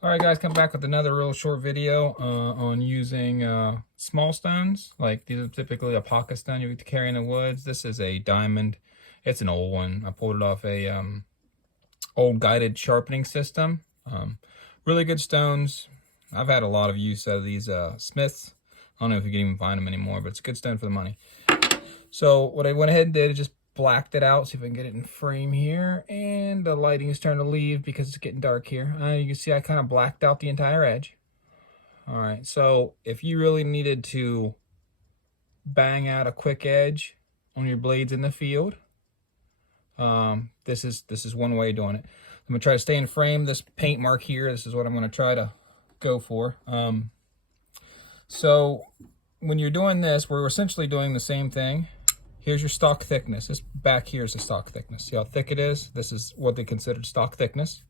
All right, guys, come back with another real short video on using small stones. Like these are typically a pocket stone you would carry in the woods. This is a diamond. It's an old one. I pulled it off a old guided sharpening system. Really good stones. I've had a lot of use out of these Smiths. I don't know if you can even find them anymore, but it's a good stone for the money. So what I went ahead and did is just blacked it out. See if I can get it in frame here. And the lighting is starting to leave because it's getting dark here. You can see I kind of blacked out the entire edge. All right, so if you really needed to bang out a quick edge on your blades in the field, this is one way of doing it. I'm gonna try to stay in frame. This paint mark here, this is what I'm gonna try to go for. So when you're doing this, we're essentially doing the same thing. Here's your stock thickness. This back here is the stock thickness. See how thick it is? This is what they consider stock thickness.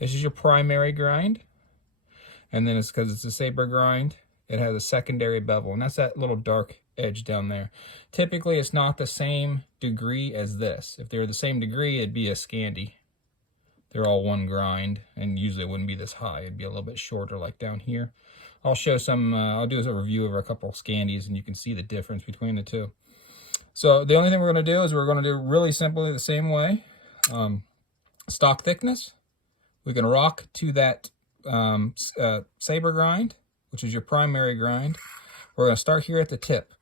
This is your primary grind. And then it's because it's a saber grind, it has a secondary bevel. And that's that little dark edge down there. Typically, it's not the same degree as this. If they were the same degree, it'd be a Scandi. They're all one grind, and usually it wouldn't be this high. It'd be a little bit shorter, like down here. I'll show some, I'll do a review of a couple of Scandis, and you can see the difference between the two. So the only thing we're going to do is we're going to do really simply the same way. Stock thickness. We can rock to that saber grind, which is your primary grind. We're going to start here at the tip,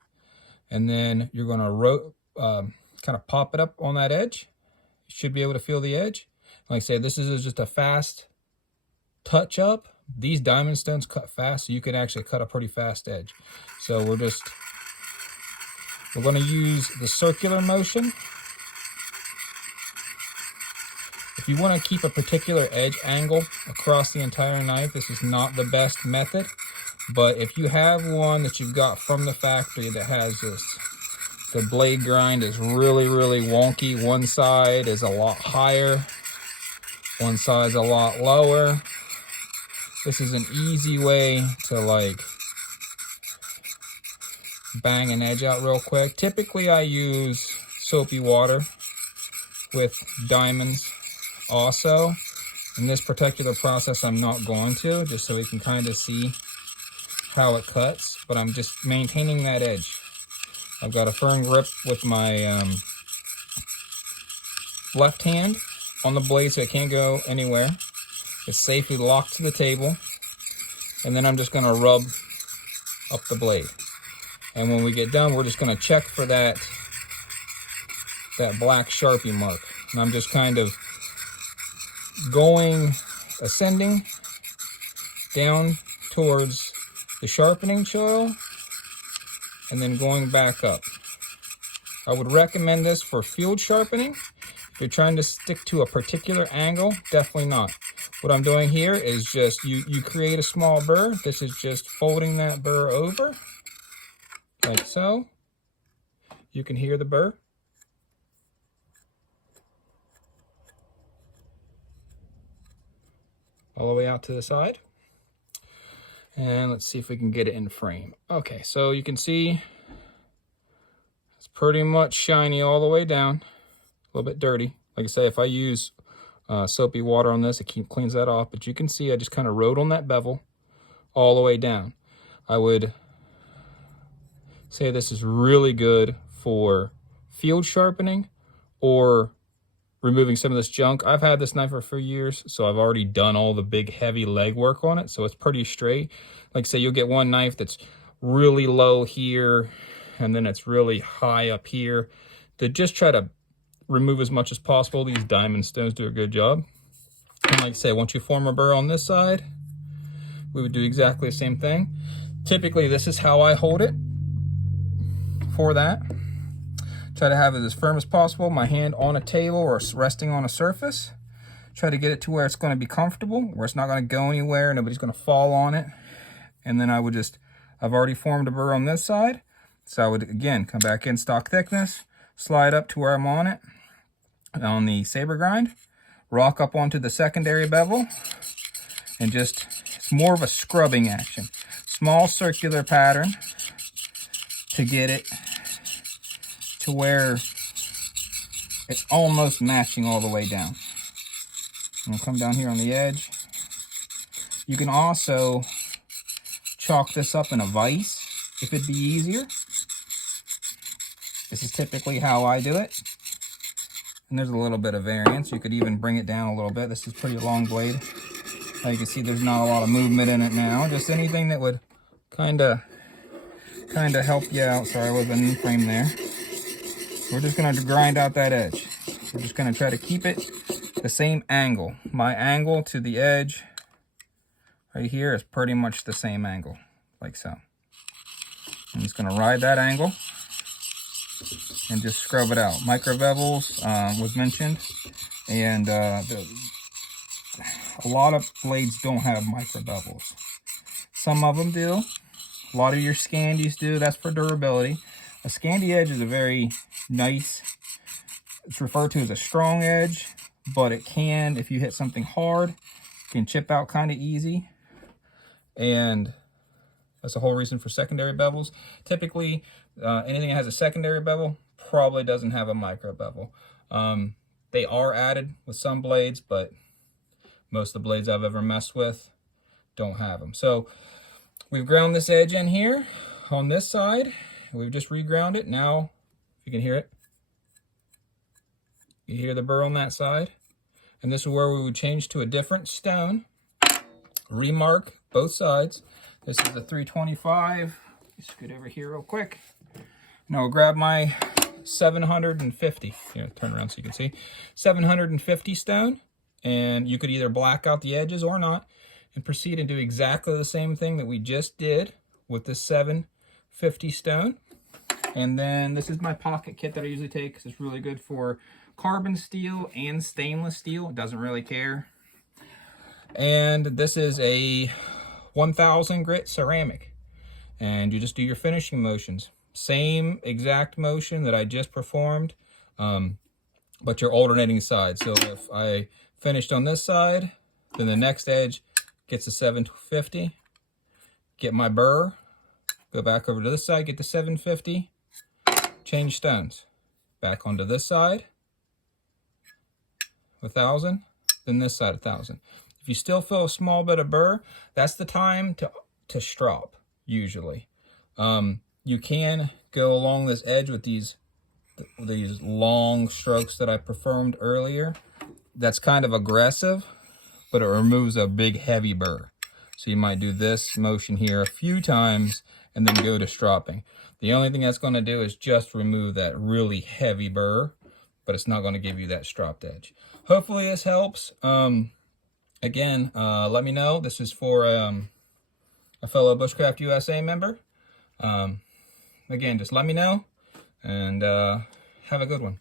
and then you're going to kind of pop it up on that edge. You should be able to feel the edge. Like I say, this is just a fast touch up. These diamond stones cut fast, so you can actually cut a pretty fast edge. So we're going to use the circular motion. If you want to keep a particular edge angle across the entire knife, this is not the best method. But if you have one that you've got from the factory that has this, the blade grind is really, really wonky. One side is a lot higher, one side's a lot lower. This is an easy way to like bang an edge out real quick. Typically I use soapy water with diamonds also. In this particular process I'm not going to, just so we can kind of see how it cuts, but I'm just maintaining that edge. I've got a firm grip with my left hand on the blade so it can't go anywhere. It's safely locked to the table, and then I'm just going to rub up the blade. And when we get done, we're just going to check for that black Sharpie mark. And I'm just kind of ascending down towards the sharpening choil, and then going back up. I would recommend this for field sharpening. If you're trying to stick to a particular angle, definitely not. What I'm doing here is just, you create a small burr. This is just folding that burr over, like so. You can hear the burr. All the way out to the side. And let's see if we can get it in frame. Okay, so you can see it's pretty much shiny all the way down. A little bit dirty. Like I say, if I use soapy water on this, it cleans that off. But you can see I just kind of wrote on that bevel all the way down. I would say this is really good for field sharpening or removing some of this junk. I've had this knife for a few years, so I've already done all the big heavy leg work on it, so it's pretty straight. Like say you'll get one knife that's really low here and then it's really high up here. To just try to remove as much as possible. These diamond stones do a good job. And like I say, once you form a burr on this side, we would do exactly the same thing. Typically this is how I hold it for that. Try to have it as firm as possible, my hand on a table or resting on a surface. Try to get it to where it's going to be comfortable, where it's not going to go anywhere, nobody's going to fall on it. And then I would I've already formed a burr on this side. So I would, again, come back in stock thickness, slide up to where I'm on it, on the saber grind, rock up onto the secondary bevel, and just, it's more of a scrubbing action. Small circular pattern to get it to where it's almost matching all the way down. I'm gonna come down here on the edge. You can also chalk this up in a vise if it'd be easier. This is typically how I do it. And there's a little bit of variance. You could even bring it down a little bit. This is a pretty long blade. Now you can see there's not a lot of movement in it now. Just anything that would kind of help you out. Sorry, I wasn't in frame there. We're just going to grind out that edge. We're just going to try to keep it the same angle. My angle to the edge right here is pretty much the same angle, like so. I'm just going to ride that angle and just scrub it out. Micro bevels was mentioned, and a lot of blades don't have micro bevels. Some of them do. A lot of your Scandies do. That's for durability. A Scandi edge is a very nice, it's referred to as a strong edge, but it can, if you hit something hard, can chip out kind of easy. And that's the whole reason for secondary bevels. Typically, anything that has a secondary bevel probably doesn't have a micro bevel. They are added with some blades, but most of the blades I've ever messed with don't have them. So we've ground this edge in here on this side. We've just reground it. Now, if you can hear it, you hear the burr on that side. And this is where we would change to a different stone. Remark both sides. This is a 325. Scoot over here real quick. Now I'll grab my 750. Turn around so you can see. 750 stone. And you could either black out the edges or not. And proceed and do exactly the same thing that we just did with the 750 stone. And then this is my pocket kit that I usually take because it's really good for carbon steel and stainless steel. It doesn't really care. And this is a 1000 grit ceramic. And you just do your finishing motions. Same exact motion that I just performed, but you're alternating sides. So if I finished on this side, then the next edge gets a 750. Get my burr. Go back over to this side, get the 750. Change stones. Back onto this side. 1000. Then this side 1000. If you still feel a small bit of burr, that's the time to strop, usually. You can go along this edge with these long strokes that I performed earlier. That's kind of aggressive, but it removes a big heavy burr. So you might do this motion here a few times and then go to stropping. The only thing that's going to do is just remove that really heavy burr, but it's not going to give you that stropped edge. Hopefully this helps. Again, let me know. This is for a fellow Bushcraft USA member. Again, just let me know, and have a good one.